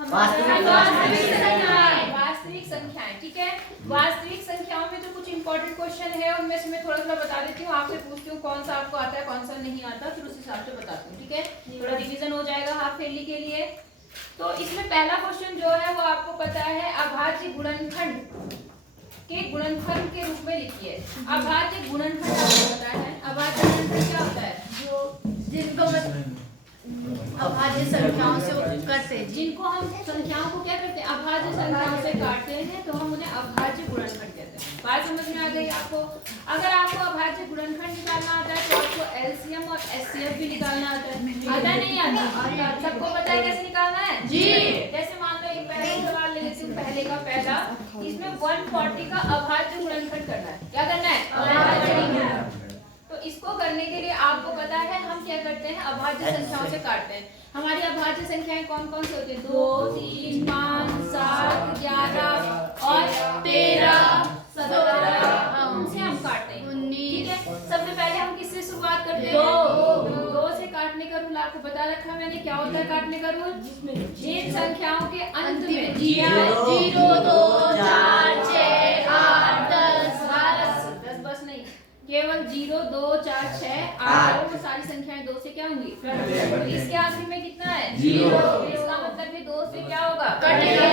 वास्तविक संख्याएं। ठीक है, वास्तविक संख्याओं में जो कुछ इंपॉर्टेंट क्वेश्चन है उनमें से मैं थोड़ा थोड़ा बता देती हूँ, आपसे पूछती हूँ कौन सा आपको आता है कौन सा नहीं आता, फिर उस हिसाब से बताती हूँ। ठीक है, थोड़ा रिवीजन हो जाएगा हाफ ईयरली के लिए। तो इसमें पहला क्वेश्चन जो है वो आपको पता है, अभाज्य गुणनखंड के गुणनफल के रूप में लिखिए। अभाज्य गुणनखंड आपको पता है, अभाज्य गुणनखंड क्या होता है? जो जिनको अभाज्य संख्याओं से करते हैं, जिनको हम संख्याओं को क्या करते हैं, अभाज्य संख्याओं से काटते हैं, तो हम उन्हें अभाज्य गुणनखंड कहते हैं। बात समझ में आ गई आपको? अगर आपको अभाज्य गुणनखंड निकालना आता है तो आपको एलसीएम और एचसीएफ भी निकालना आता है। आता नहीं आता? सबको पता है कैसे निकालना है जी? जैसे मान लो एक पहला सवाल ले लेती हूँ, पहले का पहला, इसमें 140 का अभाज्य गुणनखंड करना है। क्या करना है? तो इसको करने के लिए आपको पता है हम क्या करते हैं, अभाज्य संख्याओं से काटते हैं। हमारी अभाज्य संख्याएं कौन कौन सी होती है? 2, 3, 5, 7, 11 और 13, 17, उनसे हम काटते हैं। 19। ठीक है, सबसे पहले हम किससे शुरुआत करते हैं? 2 से काटने का रूल आपको बता रखा मैंने, क्या होता है काटने का रूल? जिन संख्याओं के अंत में 0, 2, 4, 6, 8, 10, 10 बस नहीं, केवल 0, 2, 4, 6, 8 वो सारी संख्याएं 2 से क्या होंगी? इसके आखिरी में कितना है? 0। इसका मतलब भी 2 से क्या होगा? कटेगा।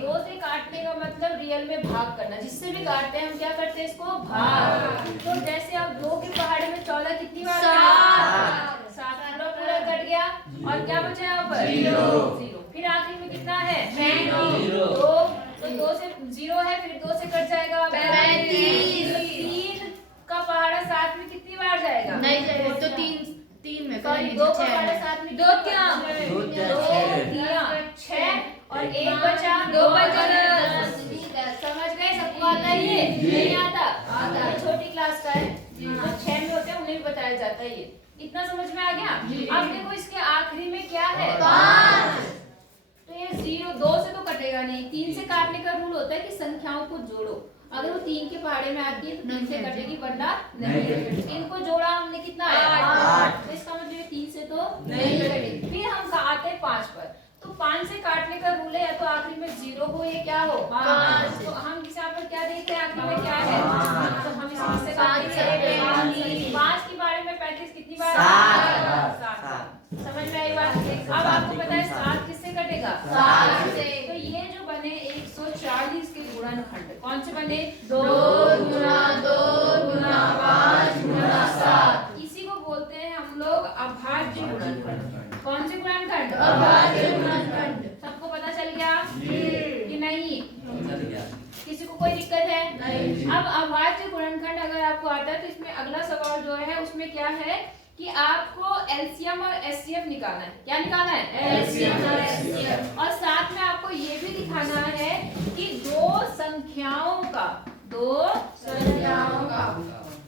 2 से काटने का मतलब रियल में भाग करना, जिससे भी काटते हैं हम क्या करते हैं, इसको भाग। तो जैसे अब 2 के पहाड़े में 14 कितनी बार? 7 पूरा कट गया और क्या बचा यहाँ पर? 0। फिर आखिरी में कितना है? 2। तो 2 से 0 है, फिर 2 से कट जाएगा 35। का पहाड़ा 7 में कितनी बार जाएगा? नहीं जाएगा, तो 3 में करेंगे। 2 का पहाड़ा 7 में 2 क्या? 2 6 और 1 बचा 2 बचा 10। समझ गए? सबको आता है ये? नहीं आता? ये छोटी क्लास का है, जो 6 में होते हैं उन्हें भी बताया जाता है। ये इतना समझ में आ गया? अब देखो इसके आखिरी में क्या है? 5। तो ये 0 2 से तो कटेगा नहीं, 3 से काटने का रूल होता है कि संख्याओं को जोड़ो। अगर वो 3 के पहाड़े में आती है तो 3 से कटेगी, वरना नहीं। इनको जोड़ा हमने, कितना आया? 8। तो इसका मतलब 3 से तो नहीं कटेगी। फिर हम आते हैं 5 पर। तो 5 से काटने का रूल है या तो आखिरी में 0 हो या क्या हो? 5। तो हम यहाँ पर क्या देखते हैं, आखिरी में क्या है? तो हम इसे काटेंगे 5 के बारे में 35 कितनी बार? 7। समझ में आई बात? अब आपको पता है 7 किससे कटेगा? 7 से। तो ये जो बने 140 के गुणनखंड कौन से बने? 2 गुना 2 गुना 5 गुना 7। इसी को बोलते हैं हम लोग अभाज्य गुणनखंड। कौन से गुणनखंड? अभाज्य गुणनखंड। सबको पता चल गया कि नहीं? किसी को कोई दिक्कत है? नहीं। अब अभाज्य गुणनखंड अगर आपको आता है तो इसमें अगला सवाल जो है उसमें क्या है कि आपको एलसीएम और एचसीएफ निकालना है। क्या निकालना है? एलसीएम और एचसीएफ। और साथ में आपको ये भी दिखाना है कि दो संख्याओं का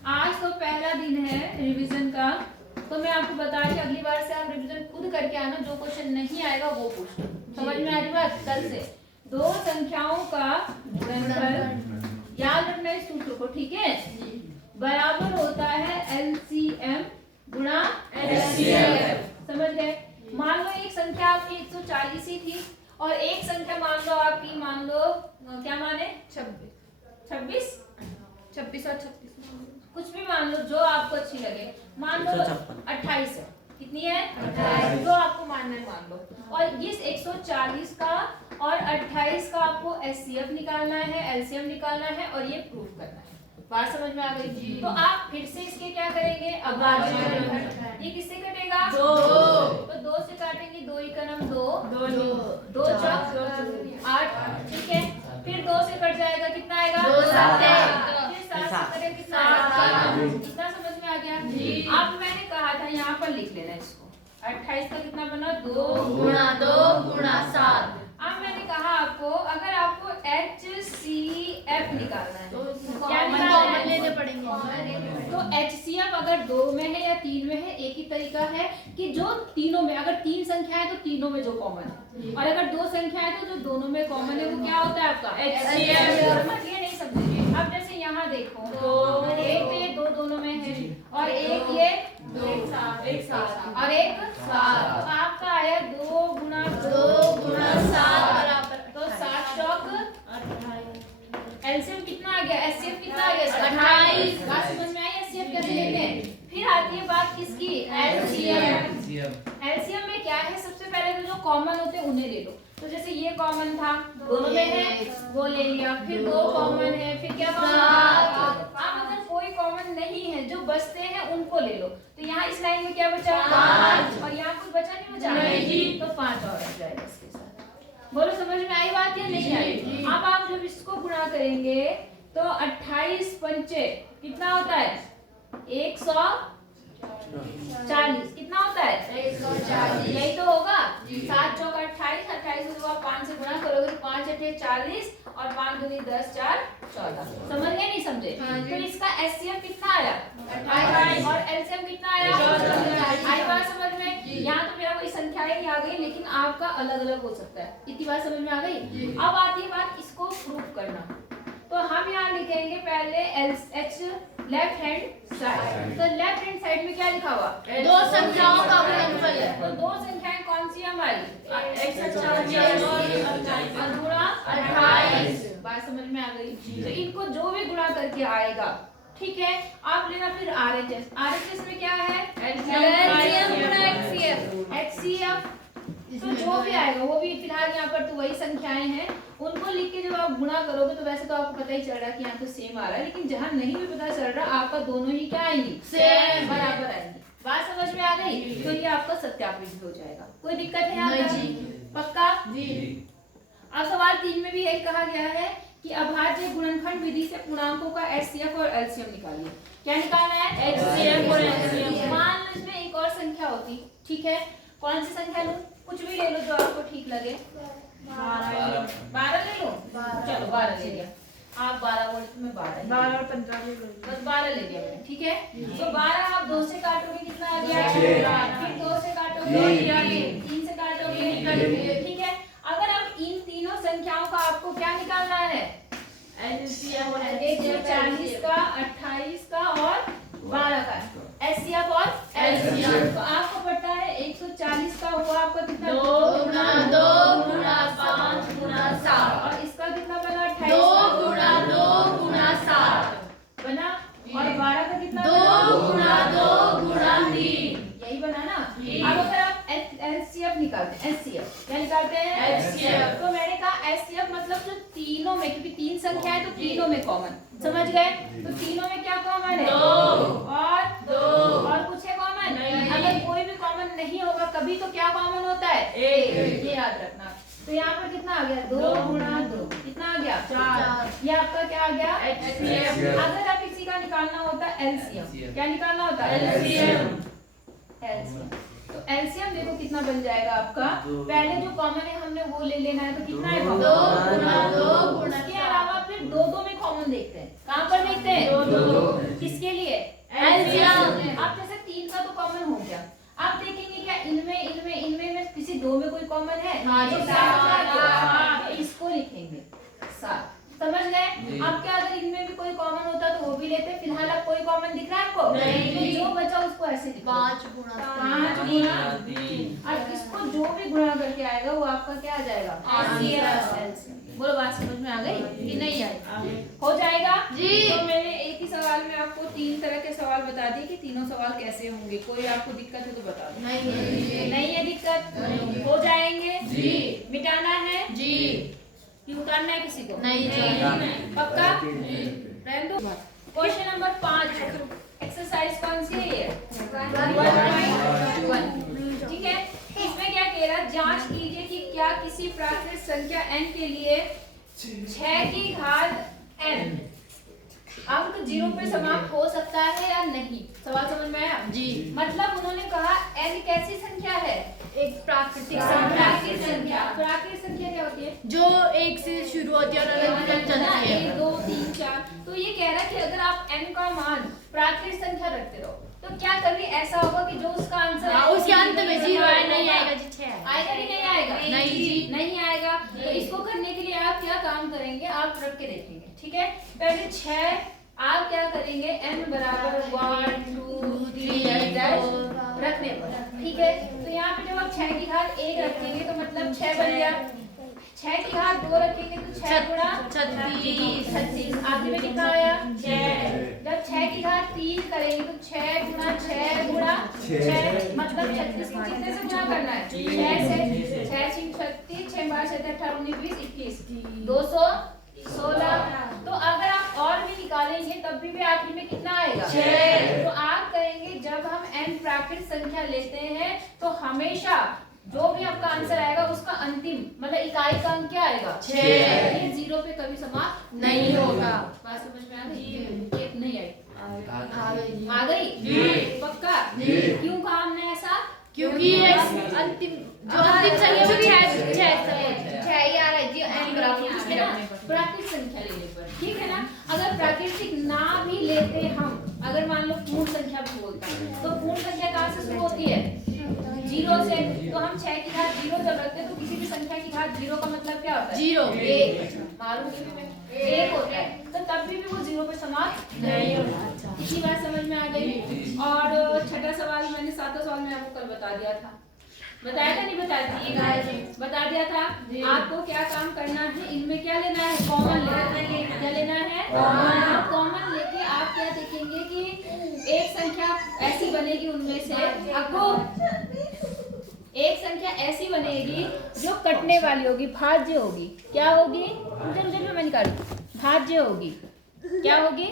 आज तो पहला दिन है रिवीजन का, तो मैं आपको बता रही अगली बार से आप रिवीजन खुद करके आना, जो क्वेश्चन नहीं आएगा वो पूछना। समझ में आ रही बात? कल से 2 संख्याओं का गुणनफल याद रखना इस सूत्र को, ठीक है? बराबर होता है एलसीएम गुणा एचसीएफ। समझ गए? मान लो एक संख्या आपकी 140 ही थी और एक संख्या मान लो आपकी, मान लो क्या माने, 26 और 36 कुछ भी मान लो जो आपको अच्छी लगे। मान लो 28 है, कितनी है? 28। जो आपको मानना है मान लो। और इस 140 का और 28 का आपको एचसीएफ निकालना है, एलसीएम निकालना है और ये प्रूफ करना है। बात समझ में आ गई? तो आप फिर से इसके क्या करेंगे? अभाज्य गुणनखंड। ये किससे कटेगा? 2। तो 2 से काटेंगे, 2 ही का नाम 2 2 चौक 8। ठीक है, फिर 2 से कट जाएगा, कितना आएगा? 2 7। फिर 7 से कटेगा, कितना आएगा? इतना समझ में आ गया? अब मैंने कहा था यहाँ पर लिख लेना इसको। 28 का कितना बना? 2 गुणा 2 गुणा 7। अब मैंने कहा आपको अगर आपको HCF निकालना है तो क्या निकालना लेने पड़ेंगे। तो HCF अगर 2 में है या 3 में है, एक ही तरीका है कि जो तीनों में, अगर 3 संख्या है तो तीनों में जो कॉमन है, और अगर 2 संख्या है तो जो दोनों में कॉमन है वो क्या होता है आपका? HCF। ये नहीं समझिए। अब जैसे यहाँ देखो, तो एक पे 2 दोनों में है और एक ये एक साथ और एक साथ। तो आपका आया 2 गुणा 2 गुणा 7 कॉमन होते हैं उन्हें ले लो। तो जैसे ये कॉमन था, दोनों में है, वो ले लिया। फिर 2 कॉमन है, फिर क्या कॉमन? अब अगर कोई कॉमन नहीं है, जो बचते हैं उनको ले लो। तो यहाँ इस लाइन में क्या बचा? 5। और यहाँ कुछ बचा नहीं बचा? नहीं। तो 5 और रह जाएगा इसके साथ। बोलो समझ में आई बात या नहीं आई? अब आप जब इसको गुणा करेंगे तो 28 पंचे कितना होता है? 140। कितना होता है? 140। यही तो होगा। 7 चौक 28, 28 को आप 5 से गुणा करोगे तो 5 अठे 40 और 5 दूनी 10, 4 14। समझ गए नहीं समझे? तो इसका एचसीएफ कितना आया? 28 और एलसीएम कितना आया? 14। आई बात समझ में? यहाँ तो मेरा कोई संख्याएं ही आ गई, लेकिन आपका अलग अलग हो सकता है। इतनी बात समझ में आ गई? अब आती है बात इसको प्रूफ करना। तो हम यहाँ लिखेंगे पहले एच लेफ्ट हैंड साइड। तो लेफ्ट हैंड साइड में क्या लिखा हुआ? 2 संख्याओं का गुणनफल है। तो 2 संख्याएं कौन सी हमारी? 140 और गुणा 28। बात समझ में आ गई? तो इनको जो भी गुणा करके आएगा, ठीक है, आप लेना फिर आरएचएस। आरएचएस में क्या है? एलसीएम गुणा एचसीएफ। तो जो भी आएगा वो भी फिलहाल यहाँ पर तो वही संख्याएं हैं, उनको लिख के जब आप गुणा करोगे तो वैसे तो आपको पता ही चल रहा है कि यहाँ तो सेम आ रहा है, लेकिन जहाँ नहीं भी पता चल रहा आपका दोनों ही क्या आएंगी? सेम, बराबर आएंगी। बात समझ में आ गई? तो ये आपका सत्यापित हो जाएगा। कोई दिक्कत है यहाँ पर? पक्का जी। अब सवाल 3 में भी यही कहा गया है कि अभाज्य गुणनखंड विधि से पूर्णांकों का एचसीएफ और एलसीएम निकालिए। क्या निकालना है? एचसीएफ और एलसीएम। मान लो इसमें एक और संख्या होती, ठीक है, कौन सी संख्या लूं? कुछ भी ले लो जो आपको ठीक लगे। 12 ले लो। चलो 12 ले लिया। आप 12 बोले तो मैं 12 और 15 ले लो। बस 12 ले लिया मैंने, ठीक है। तो 12 आप 2 से काटोगे कितना आ गया? 6। फिर 2 से काटोगे 3 से काटोगे, ठीक है। अगर अब इन तीनों संख्याओं का आपको क्या निकालना है? एलसीएम। 140 का, 28 का और 12 का एचसीएफ और एलसीएम। तो आपको पता है 140 का हुआ आपका कितना? 2 गुणा 2 गुणा 5 गुणा 7। और इसका कितना बना? 28 2 गुणा 2 गुणा 7 बना। और 12 का कितना? 2 गुणा 2 गुणा 3। यही बना ना? अब अगर आप एचसीएफ निकालते हैं, एचसीएफ क्या निकालते हैं? एचसीएफ। तो मैंने कहा एचसीएफ मतलब जो तीनों में, क्योंकि 3 संख्या है तो तीनों में कॉमन, समझ गए? तो तीनों में क्या कॉमन है? 2 और कुछ है कॉमन? अगर कोई भी कॉमन नहीं होगा कभी तो क्या कॉमन होता है? 1। ये याद रखना। तो यहाँ पर कितना आ गया? 2 गुणा 2 कितना आ गया? 4। ये आपका क्या आ गया? एचसीएफ। अगर आप किसी का निकालना होता है एलसीएम, क्या निकालना होता है? एलसीएम। तो एलसीएम देखो कितना बन जाएगा आपका। पहले जो कॉमन है हमने वो ले लेना है, तो कितना है? 2 गुणा 2 गुणा। इसके अलावा फिर 2 में कॉमन देखते हैं। कहाँ पर देखते हैं? 2। किसके लिए? एलसीएम। अब जैसे 3 का तो कॉमन हो गया, अब देखेंगे क्या इनमें में किसी 2 में कोई कॉमन है? तो 7। इसको लिखेंगे 7। समझ गए? अब क्या अगर इनमें भी कोई कॉमन होता तो वो भी लेते। फिलहाल अब कोई कॉमन दिख रहा है आपको? नहीं। जो बचा उसको ऐसे लिखो 5 गुणा 3। और इसको जो भी गुणा करके आएगा वो आपका क्या आ जाएगा? एलसीएम। बोलो बात समझ में आ गई कि नहीं आई? हो जाएगा जी। तो मैंने एक ही सवाल में आपको 3 तरह के सवाल बता दिए कि तीनों सवाल कैसे होंगे। कोई आपको दिक्कत है तो बता दो। नहीं है दिक्कत? हो जाएंगे जी। मिटाना है जी कि उतारना है किसी को? नहीं। पक्का? रहने दो। क्वेश्चन नंबर 5 एक्सरसाइज कौन सी है ये? 1.1। ठीक है, इसमें क्या कह रहा है? जांच कीजिए कि क्या किसी प्राकृतिक संख्या n के लिए 6 की घात n अंक 0 पे समाप्त हो सकता है या नहीं। सवाल समझ में आया जी? मतलब उन्होंने कहा n कैसी संख्या है? एक प्राकृतिक संख्या। प्राकृतिक संख्या क्या होती है? जो 1 से शुरू होती है और अलग अलग चलती है। 1 2 3 4। तो ये कह रहा है कि अगर आप n का मान प्राकृतिक संख्या रखते रहो तो क्या कभी ऐसा होगा कि जो उसका आंसर है उसके अंत में 0 है, नहीं आएगा जी? 6 आएगा कि नहीं आएगा? नहीं जी, नहीं आएगा। तो इसको करने के लिए आप क्या काम करेंगे? आप रख के देखेंगे, ठीक है। पहले 6 आप क्या करेंगे? n बराबर 1 2 3 रखने पर, ठीक है। तो यहाँ पे जब आप 6 की घात 1 रखेंगे तो मतलब 6 बन गया। 6 की घात 2 रखेंगे तो 6 गुणा 36। आखिर में कितना आया? 6। जब 6 की घात 3 करेंगे तो 6 गुणा 6 गुणा 6 मतलब 36 को कितने से गुणा करना है? 6 से। 6 हमेशा जो भी आपका आंसर आएगा उसका अंतिम मतलब इकाई का अंक क्या आएगा 6। ये 0 पे कभी समाप्त नहीं होगा। बात समझ में आ गई? एक नहीं आई, आ आ गई जी। पक्का? क्यों कहा हमने ऐसा? क्योंकि ये अंतिम जो अंतिम संख्या वो 6 ही आ रहा है जी प्राकृतिक संख्या लेने पर, ठीक है ना। अगर प्राकृतिक ना भी लेते हम, अगर मान लो पूर्ण संख्या भी बोलता है तो पूर्ण संख्या कहाँ से शुरू होती है 0 से। तो हम 6 की घात 0 जब रखते हैं तो किसी भी संख्या की घात 0 का मतलब क्या होता है 0 1 मारूंगी भी मैं 1 होता है। तो तब भी वो 0 पे समाप्त नहीं होता। इसी बात समझ में आ गई। और छठा सवाल मैंने 7वां सवाल में आपको कल बता दिया था, बताया था नहीं बताया था? बता दिया था। आपको क्या काम करना है, इनमें क्या लेना है कॉमन लेना है। क्या लेना है कॉमन लेके आप क्या देखेंगे कि एक संख्या ऐसी बनेगी उनमें से, आपको एक संख्या ऐसी बनेगी जो कटने वाली होगी, भाज्य होगी। क्या होगी? रुको मैं निकालूं। भाज्य होगी। क्या होगी?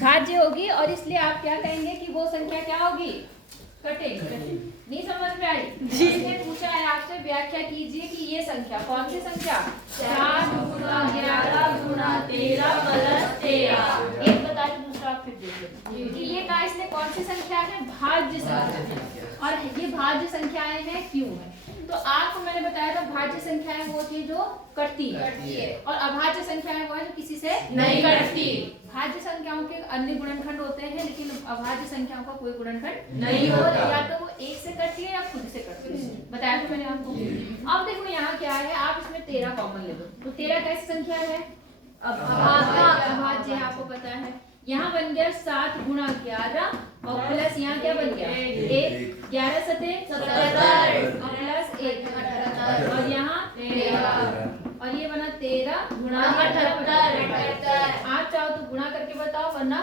भाज्य होगी। और इसलिए आप क्या कहेंगे कि वो संख्या क्या होगी कटेगी। नहीं समझ में आई? जिसने पूछा है आपसे व्याख्या कीजिए कि ये संख्या कौन सी संख्या 7 गुना 11 गुना 13 प्लस 13। एक बता के दूसरा आप फिर देखिए कि ये का इसने कौन सी संख्या है भाज्य संख्या। और ये भाज्य संख्याएं हैं क्यों है? तो आपको मैंने बताया था भाज्य संख्याएं वो होती है जो कटती है और अभाज्य संख्याएं वो है जो किसी से नहीं कटती। भाज्य संख्याओं के अन्य गुणनखंड होते हैं लेकिन अभाज्य संख्याओं का कोई गुणनखंड नहीं होता। या तो वो एक से कटती है या खुद से कटती है, बताया था मैंने आपको। अब देखो यहाँ क्या है, आप इसमें 13 कॉमन ले लो तो 13 कैसी संख्या है अभाज्य, आपको पता है। यहाँ बन गया 7 गुना 11 और प्लस यहाँ क्या बन गया 1 11 सते 77 और प्लस 1 और यहाँ 13 और ये बना 13 गुना 78। आप चाहो तो गुणा करके बताओ वरना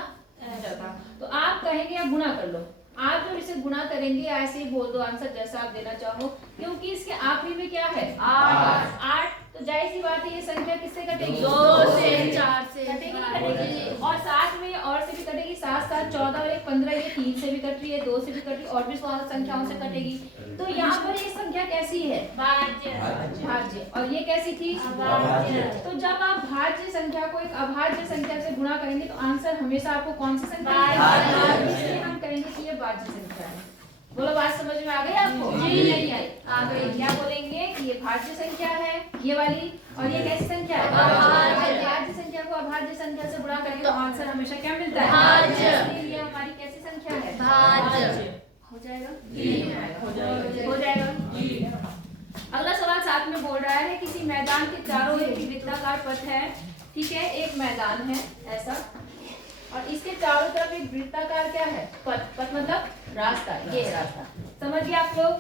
तो आप कहेंगे या गुणा कर लो। आप जब इसे गुणा करेंगे ऐसे ही बोल दो आंसर जैसा आप देना चाहो, क्योंकि इसके आखिरी में क्या है 8। तो जाहिर सी बात है ये संख्या किससे कटेगी 2 से 4 से कटेगी नहीं कटेगी। और साथ में और से भी कटेगी, 7 7 14 और 1 15, ये 3 से भी कट रही है 2 से भी कट रही है और भी संख्याओं से कटेगी। तो यहाँ पर ये संख्या कैसी है भाज्य और ये कैसी थी अभाज्य। तो जब आप भाज्य संख्या को एक अभाज्य संख्या से गुणा करेंगे तो आंसर हमेशा आपको कौन सी संख्या इसलिए हम कहेंगे कि ये भाज्य संख्या है। बोलो बात समझ में आ गई आपको? जी नहीं आई? आ गई। क्या बोलेंगे कि ये भाज्य संख्या है ये वाली और ये कैसी संख्या है भाज्य संख्या को अभाज्य संख्या से गुणा करेंगे तो आंसर हमेशा क्या मिलता है भाज्य। इसलिए हमारी कैसी संख्या है भाज्य। हो जाएगा हो जाएगा। अगला सवाल साथ में बोल रहा है किसी मैदान के चारों ओर एक वृत्ताकार पथ है, ठीक है। एक मैदान है ऐसा और इसके चारों तरफ एक वृत्ताकार क्या है पथ मतलब रास्ता। ये रास्ता समझिए आप लोग।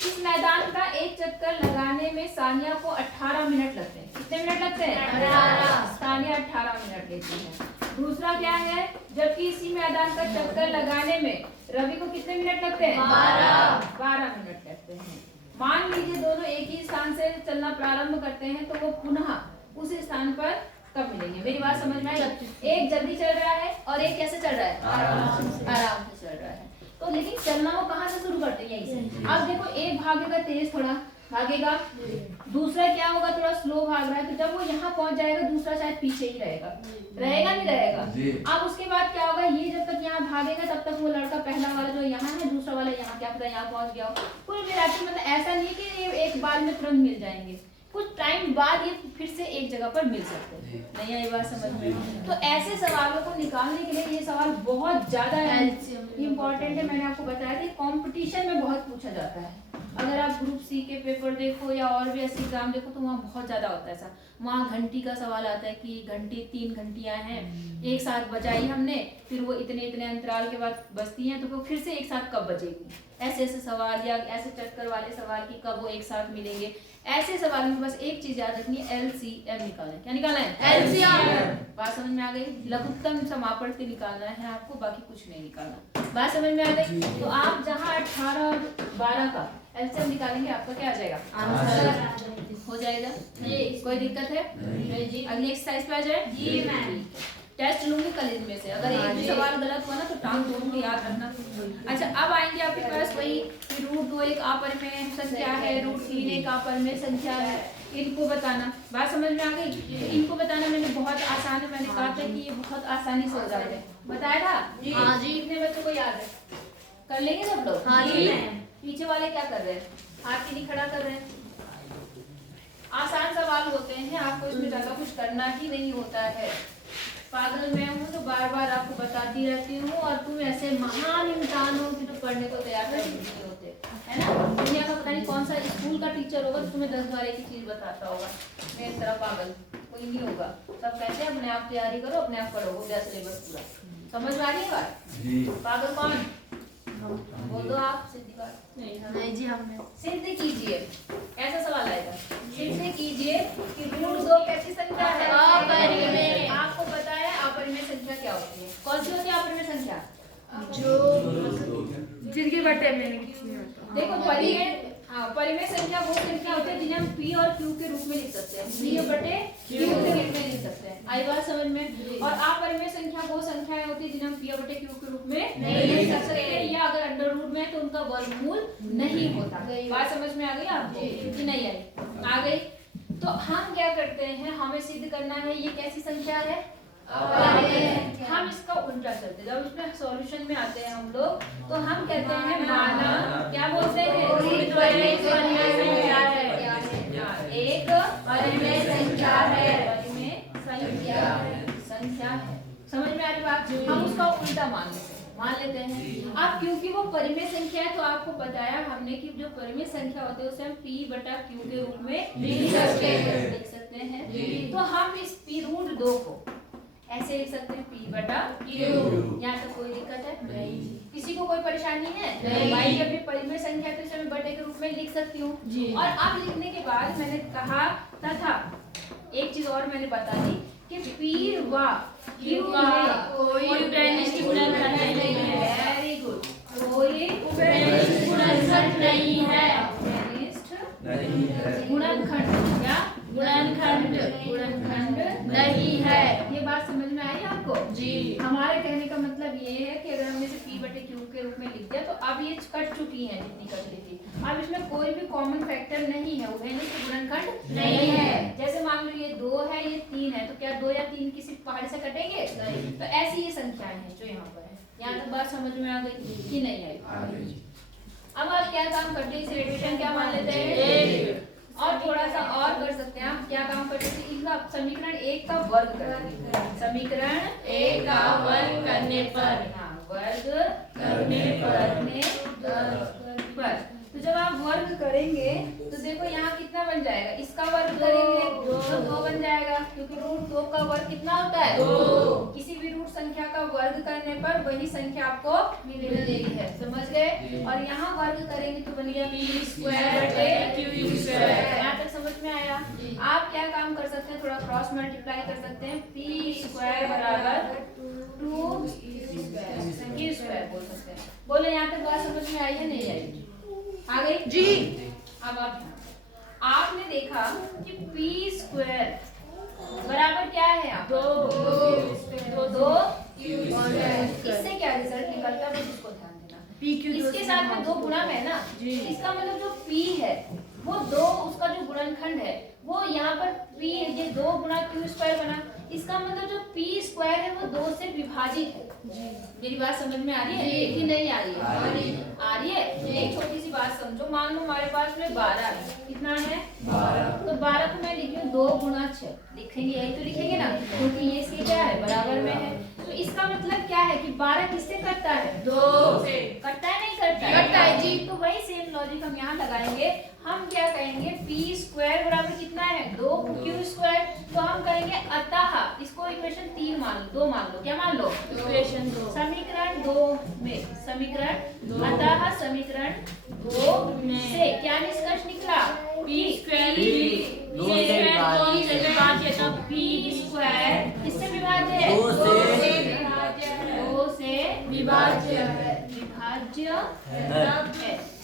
इस मैदान का एक चक्कर लगाने में सानिया को 18 मिनट लगते हैं। कितने मिनट लगते हैं 18। सानिया 18 मिनट लेती है। दूसरा क्या है, जबकि इसी मैदान का चक्कर लगाने में रवि को कितने मिनट लगते हैं 12 मिनट लगते हैं। मान लीजिए दोनों एक ही स्थान से चलना प्रारंभ करते हैं तो वो पुनः उस स्थान पर कब मिलेंगे? मेरी बात समझ में आई? एक जल्दी चल रहा है और एक कैसे चल रहा है आराम से चल रहा है। तो लेकिन चलना वो कहाँ से शुरू करते हैं यहीं से। अब देखो एक भागेगा तेज थोड़ा भागेगा, दूसरा क्या होगा थोड़ा स्लो भाग रहा है। तो जब वो यहाँ पहुंच जाएगा दूसरा शायद पीछे ही रहेगा नहीं रहेगा। अब उसके बाद क्या होगा, ये जब तक यहाँ भागेगा तब तक वो लड़का पहला वाला जो यहाँ है दूसरा वाला यहाँ क्या पता यहाँ पहुंच गया हो। कुल मिलाकर मतलब ऐसा नहीं कि ये एक बार में तुरंत मिल जाएंगे, कुछ टाइम बाद ये फिर से एक जगह पर मिल सकते हैं। नहीं आई बात समझ में? तो ऐसे सवालों को निकालने के लिए ये सवाल बहुत ज्यादा इम्पोर्टेंट है। मैंने आपको बताया था कंपटीशन में बहुत पूछा जाता है। अगर आप ग्रुप सी के पेपर देखो या और भी ऐसे एग्जाम देखो तो वहाँ बहुत ज्यादा होता है ऐसा। वहाँ घंटी का सवाल आता है कि घंटी 3 घंटियां हैं एक साथ बजाई हमने, फिर वो इतने अंतराल के बाद बजती हैं तो वो फिर से एक साथ कब बजेगी। ऐसे सवाल या ऐसे चक्कर वाले सवाल की कब वो एक साथ मिलेंगे। ऐसे सवाल में बस एक चीज याद रखनी है LCM निकालना है। क्या निकालना है LCM। बात समझ में आ गई? लघुत्तम समापन से निकालना है आपको, बाकी कुछ नहीं निकालना। बात समझ में आ गई? तो आप जहाँ 18 और 12 का LCM निकालेंगे आपका क्या आ जाएगा आंसर हो जाएगा। कोई दिक्कत है? अगली एक्सरसाइज पे आ जाए जी मैम। टेस्ट लूंगी कल इनमें से, अगर एक भी सवाल गलत हुआ ना तो टांग तोड़ूंगी, याद रखना। अच्छा अब आएंगे आपके पास वही कि √2 एक अपरिमेय संख्या है, √3 एक अपरिमेय संख्या है, इनको बताना। बात समझ में आ गई? इनको बताना मैंने बहुत आसान है, मैंने कहा था कि ये बहुत आसानी से हो जाएगा। बताया था? हाँ जी। कितने बच्चों को याद है? कर लेंगे सब लोग? हाँ जी। पीछे वाले क्या कर रहे हैं? हाथ क्यों नहीं खड़ा कर रहे हैं? आसान सवाल होते हैं, आपको इसमें ज्यादा कुछ करना ही नहीं होता है। पागल मैं हूँ तो बार बार आपको बताती रहती हूँ, और तुम ऐसे महान इंसान हो कि तो पढ़ने को तैयार नहीं होते, है ना? दुनिया का पता नहीं कौन सा स्कूल का टीचर होगा तो तुम्हें 10 बार एक ही चीज बताता होगा। मैं इस तरह पागल कोई नहीं होगा। सब कहते हैं अपने आप तैयारी करो, अपने आप पढ़ो, हो गया सिलेबस पूरा। समझ में आ रही है बात? पागल कौन? बोल दो आप। सिद्धि बात नहीं जी, हमने सिद्ध कीजिए, ऐसा सवाल आएगा। सिद्ध कीजिए कि √2 कैसी संख्या है? अपरिमेय। आपको पता है अपरिमेय संख्या क्या होती है? कौन सी होती है अपरिमेय संख्या? जो जिनके बटे में कुछ नहीं होता। देखो परिमेय, हाँ परिमेय संख्या वो संख्या होती है जिन्हें हम P और Q के रूप में लिख सकते हैं, P बटे Q के रूप में लिख सकते हैं। आई बात समझ में? और अपरिमेय संख्या वो संख्याएं होती है जिन्हें हम P बटे Q के रूप में नहीं लिख सकते, या अगर अंडर रूट में है तो उनका वर्गमूल नहीं होता। बात समझ में आ गई आपको कि नहीं आई? आ गई। तो हम क्या करते हैं, हमें सिद्ध करना है ये कैसी संख्या है? हम इसका उल्टा करते हैं। जब इसमें सॉल्यूशन में आते हैं हम लोग तो हम कहते हैं माना, क्या बोलते हैं? एक परिमेय संख्या है, संख्या है। समझ में आ रही बात? हम उसका उल्टा मान लेते हैं। अब क्योंकि वो परिमेय संख्या है तो आपको बताया हमने कि जो परिमेय संख्या होती है उसे हम P बटा Q के रूप में लिख सकते हैं। तो हम इस P√2 को ऐसे लिख सकते हैं P बटा Q। यहाँ तक कोई दिक्कत है? नहीं। किसी को कोई परेशानी है? नहीं। भाई अपनी परिमेय संख्या तो इसे मैं बटे के रूप में लिख सकती हूँ। और अब लिखने के बाद मैंने कहा तथा एक चीज और मैंने बता दी कि P व Q में कोई उभयनिष्ठ गुणनखंड नहीं है। Very good. कोई उभयनिष्ठ गुणनखंड नहीं है। गुणनखंड या गुणनखंड नहीं है। ये बात समझ में आई आपको? जी। हमारे कहने का मतलब ये है कि अगर हमने इसे P बटे Q के रूप में लिख दिया तो अब ये कट चुकी है जितनी कट रही थी। अब इसमें कोई भी कॉमन फैक्टर नहीं है, उभयनिष्ठ गुणनखंड नहीं है। जैसे मान लो ये 2 है, ये 3 है, तो क्या 2 या 3 किसी पहाड़ से कटेंगे? नहीं। तो ऐसी ये संख्याएं हैं जो यहाँ पर है। यहाँ तक बात समझ में आ गई कि नहीं आई? अब आप क्या काम करते हैं? इस रेडिएशन क्या मान लेते हैं? और थोड़ा सा और कर सकते हैं आप। क्या काम करते हैं? इनका समीकरण 1 का वर्ग करते, समीकरण 1 का वर्ग करने पर, हाँ वर्ग करने पर तो जब आप वर्ग करेंगे तो देखो यहाँ कितना बन जाएगा? इसका वर्ग करेंगे तो 2 बन जाएगा, क्योंकि √2 का वर्ग कितना होता है? 2। किसी भी रूट संख्या का वर्ग करने पर वही संख्या आपको मिलेगी है। समझ गए? और यहाँ वर्ग करेंगे तो बन गया P² बटे Q²। यहाँ तक समझ में आया? आप क्या काम कर सकते हैं? थोड़ा क्रॉस मल्टीप्लाई कर सकते हैं। P² बराबर 2Q² बोल सकते हैं। बोले यहाँ तक बात समझ में आई है नहीं आई? आ गई जी। अब आपने देखा कि P² बराबर क्या है? आप 2 इससे क्या रिजल्ट निकलता है इसको ध्यान देना। इसके साथ में 2 गुणा है ना, इसका मतलब जो P है वो 2, उसका जो गुणनखंड है वो यहाँ पर P, ये 2 गुणा Q² बना। इसका मतलब जो P² है वो 2 से विभाजित है। मेरी बात समझ में आ रही है कि नहीं आ रही है? आ रही है। एक छोटी सी बात समझो, मान लो हमारे पास में 12 है। कितना है? 12। तो 12 को मैं लिखी हूँ 2 गुणा 6, लिखेंगे यही तो लिखेंगे ना, क्योंकि ये इसके क्या है? बराबर में है। तो इसका मतलब क्या है कि 12 किससे कटता है? 2 से। कटता है नहीं कटता है? कटता है जी। तो वही सेम लॉजिक हम यहाँ लगाएंगे। हम क्या कहेंगे? P² बराबर कितना है? 2Q²। तो हम कहेंगे अतः, इसको इक्वेशन 3 मान लो, 2 मान लो। क्या मान लो? इक्वेशन 2। समीकरण 2 में, समीकरण अतः समीकरण 2 से क्या निष्कर्ष निकला? P² किससे विभाज्य है? 2 से विभाज्य है।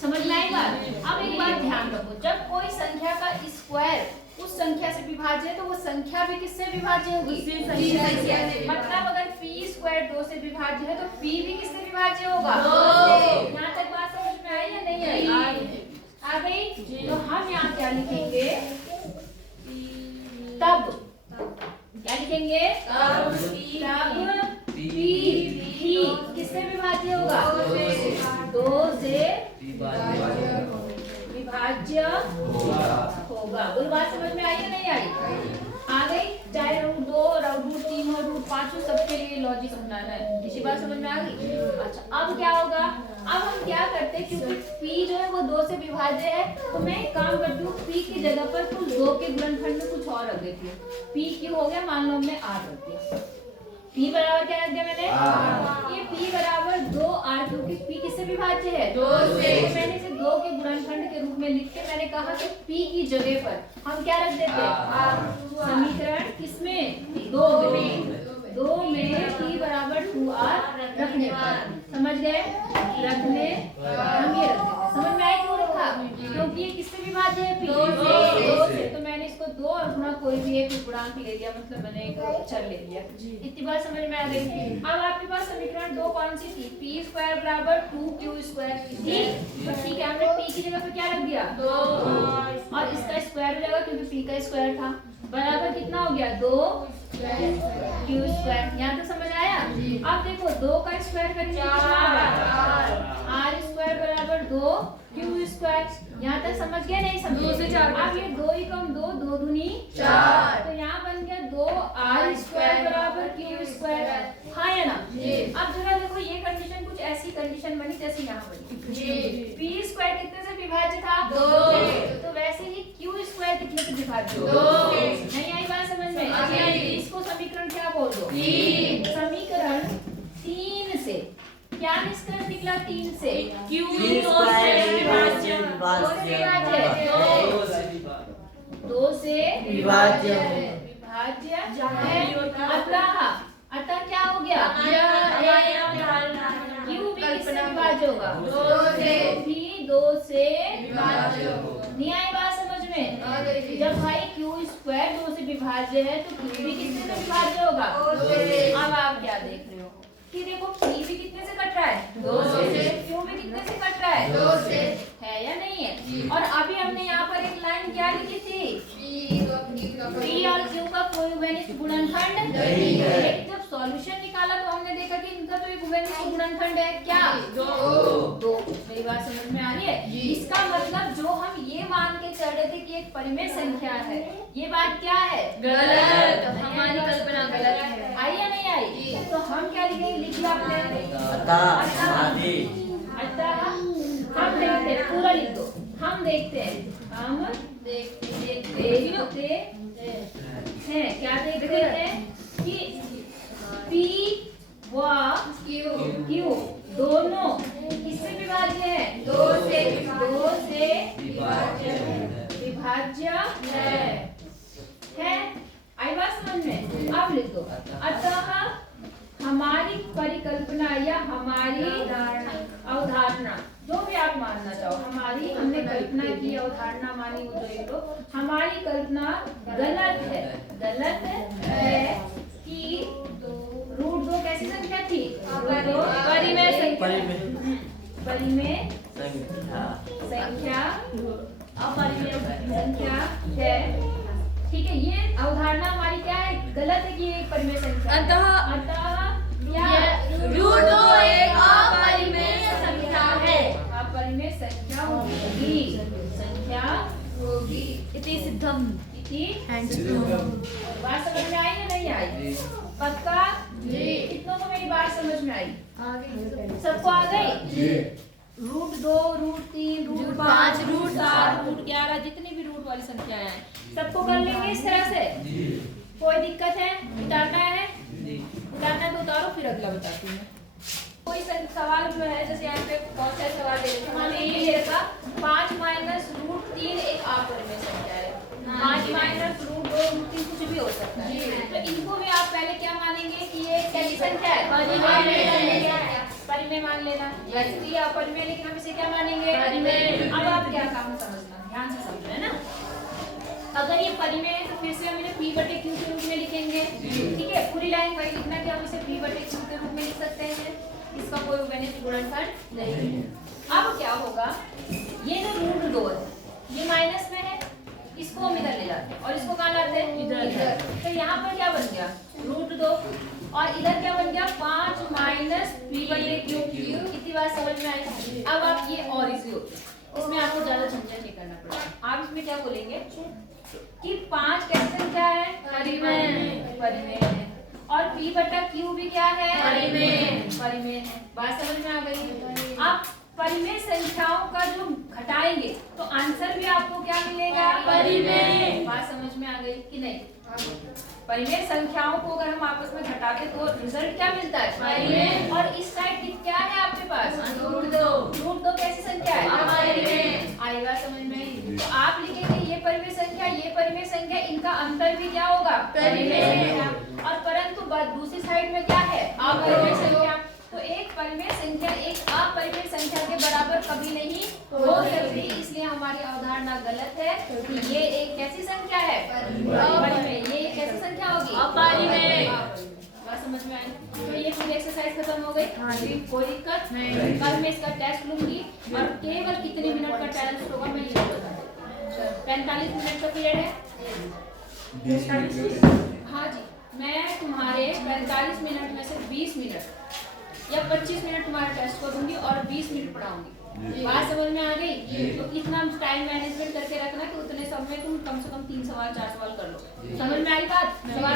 समझ में आई बात? अब एक बात ध्यान रखो, जब कोई संख्या का स्क्वायर उस संख्या से विभाजित विभाज्य है तो वो संख्या भी किससे विभाज्य होगी? मतलब अगर p स्क्वायर 2 से विभाज्य है तो p भी किससे विभाज्य होगा? 2। यहाँ तक बात समझ में आई या नहीं आई? आ गई? तो हम यहाँ क्या लिखेंगे? तब क्या लिखेंगे? तब p किससे विभाज्य होगा? 2 से विभाज्य होगा। कोई बात समझ में आई या नहीं आई? आ गई? चाहे रूट 2 रूट 3 और रूट 5 हो, सबके लिए लॉजिक बनाना है। इसी बात समझ में आ गई? अच्छा, अब क्या होगा? अब हम क्या करते हैं, क्योंकि p जो है वो 2 से विभाज्य है तो मैं एक काम करती हूँ, p की जगह पर कुल 2 के गुणनखंड में कुछ और रख देती हूँ। p क्यों हो गया? मान लो हमने r रख दिया। p बराबर क्या रख दिया मैंने? ये p बराबर 2r, क्योंकि p किससे विभाज्य है? 2 से। तो मैंने इसे 2 के गुणनखंड के रूप में लिख के मैंने कहा कि p की जगह पर हम क्या रख देते हैं? समीकरण किसमें? 2 में p बराबर 2r रखने पर, समझ गए? रखने हम ये रख देते हैं। समझ में आया क्यों रखा? क्योंकि ये किससे विभाज्य है? p 2 से। तो मैंने इसको 2 और गुणा कोई भी एक गुणांक ले लिया, मतलब मैंने एक अक्षर ले लिया। इतनी बात समझ में आ गई? अब आपके पास समीकरण 2 कौन सी थी? p स्क्वायर बराबर 2q स्क्वायर थी। तो ठीक है, हमने p की जगह पे क्या रख दिया? 2 और इसका स्क्वायर हो जाएगा क्योंकि p का स्क्वायर था। बराबर कितना हो गया? 2 q स्क्वायर। यहाँ तक समझ आया? अब देखो 2 का स्क्वायर करेंगे कितना होगा? r स्क्वायर बराबर 2 q स्क्वायर। यहाँ तक समझ गए? नहीं समझे? 2 से 4। अब ये 2 ही कम 2, 2 दूनी 4। तो यहाँ बन गया 2r स्क्वायर बराबर q स्क्वायर। हाँ या ना? अब जरा देखो, ये कंडीशन कुछ ऐसी कंडीशन बनी जैसे यहाँ बनी। p स्क्वायर कितने से विभाज्य था? 2। तो वैसे ही q स्क्वायर कितने से विभाज्य होगा? 2। नहीं आई बात समझ में? इसको समीकरण क्या बोल दो? 3। समीकरण 3 से क्या निष्कर्ष निकला? 3 से q विभाज्य। 2 से विभाज्य है। अतः क्या हो गया? q भी किससे विभाज्य होगा? 2 से। भी 2 से विभाज्य होगा। नहीं आई बात समझ में? जब भाई q स्क्वायर 2 से विभाज्य है तो q भी किससे विभाज्य होगा? 2 से। अब आप क्या देख रहे हो कि देखो p भी कितने से कट रहा है? 2 से। q भी कितने से कट रहा है? 2 से। है या नहीं है? और अभी हमने यहाँ पर एक लाइन क्या लिखी थी? p और q का कोई उभयनिष्ठ गुणनखंड नहीं है। लेकिन जब सॉल्यूशन निकाला तो हमने देखा कि इनका तो एक उभयनिष्ठ गुणनखंड है। क्या? 2। मेरी बात समझ में आ रही है? इसका मतलब जो हम ये मान के चल रहे थे कि एक परिमेय संख्या है, ये बात क्या है? गलत। हमारी कल्पना गलत है। आई या नहीं आई? तो हम क्या लिखेंगे? लिख लिया आपने? अतः हम देखते हैं, पूरा लिख दो। हम देखते हैं, हम देखते हैं, क्या देखते हैं कि p व q दोनों किससे विभाज्य है? 2 से विभाज्य है। आई बात समझ में? अब लिख दो। अतः हमारी परिकल्पना या हमारी अवधारणा, जो भी आप मानना चाहो, हमारी हमने कल्पना की, अवधारणा मानी, वो जो एक लो, हमारी कल्पना गलत है कि रूट 2 कैसी संख्या थी? परिमेय संख्या है। ठीक है, ये अवधारणा हमारी क्या है? गलत है कि ये एक परिमेय संख्या है। अतः रूट 2 एक अपरिमेय संख्या है। अपरिमेय संख्या होगी। इति सिद्धम। बात समझ में आई या नहीं आई? पक्का? कितनों को मेरी बात समझ में आई? सबको आ गई? Root 2, root 3, root 5, root 7, root 11, जितनी भी रूट वाली संख्याएं हैं सबको कर लेंगे इस तरह से। कोई दिक्कत है? उतारना है? उतारना तो उतारो, फिर अगला बताती हूँ। कोई सवाल जो है, जैसे यहाँ पे बहुत सारे सवाल दे रखे, मान लीजिए ये रखा 5 माइनस रूट 3 एक अपरिमेय संख्या है। 5 माइनस रूट 2 रूट 3 कुछ भी हो सकता है। तो इनको भी आप पहले क्या मानेंगे कि ये कैसी संख्या है? परिमेय मान लेना। वैसे भी अपरिमेय, लेकिन हम इसे क्या मानेंगे? परिमेय। अब आप क्या काम समझना, ध्यान से समझना है ना। अगर ये परिमेय है तो फिर से हम इन्हें P बटे Q के रूप में लिखेंगे, ठीक है। पूरी लाइन वही लिखना कि हम इसे P बटे Q के रूप में लिख सकते हैं, इसका कोई बेनिफिट गुणनफल नहीं है। अब क्या होगा, ये जो रूट 2 है ये माइनस में है, इसको हम इधर ले जाते हैं और इसको कहाँ लाते हैं, इधर। तो यहाँ पर क्या बन गया, रूट 2 और इधर क्या बन गया, 5 माइनस P बटे Q। कितनी बार समझ में आई। अब आप ये और इजी होते हैं, इसमें आपको ज्यादा झंझट नहीं करना पड़ेगा। आप इसमें क्या बोलेंगे कि 5 कैसे संख्या है, परिमेय है, और P बटा Q भी क्या है, परिमेय है। बात समझ में आ गई। आप परिमेय संख्याओं का जो घटाएंगे तो आंसर भी आपको क्या मिलेगा, परिमेय। बात समझ में आ गई कि नहीं। परिमेय संख्याओं को अगर हम आपस में घटाते तो रिजल्ट क्या मिलता है, परिमेय। और इस साइड क्या है आपके पास, रूट 2 कैसी संख्या है, आएगा समझ में। तो आप लिखेंगे ये परिमेय संख्या, ये परिमेय संख्या, इनका अंतर भी क्या होगा, परिमेय। और परंतु दूसरी साइड में क्या है, अपरिमेय संख्या। तो एक परिमेय संख्या एक अपरिमेय संख्या के बराबर कभी नहीं हो सकती, इसलिए हमारी अवधारणा गलत है कि ये एक कैसी संख्या है, अपरिमेय। ये एक कैसी संख्या होगी, अपरिमेय। बात समझ में आई। तो ये पूरी एक्सरसाइज खत्म हो गई। हाँ जी, कोई दिक्कत नहीं। कल मैं इसका टेस्ट लूंगी और केवल कितने मिनट का टेस्ट होगा मैं ये बता दूंगी। 45 मिनट का पीरियड है। हाँ जी, मैं तुम्हारे 45 मिनट में से 20 मिनट या 25 मिनट तुम्हारा टेस्ट को दूंगी और 20 मिनट पढ़ाऊंगी। बात समझ में आ गई। तो इतना टाइम मैनेजमेंट करके रखना कि उतने समय में तुम कम से कम 3 सवाल 4 सवाल कर लो। समझ में आई बात। सवाल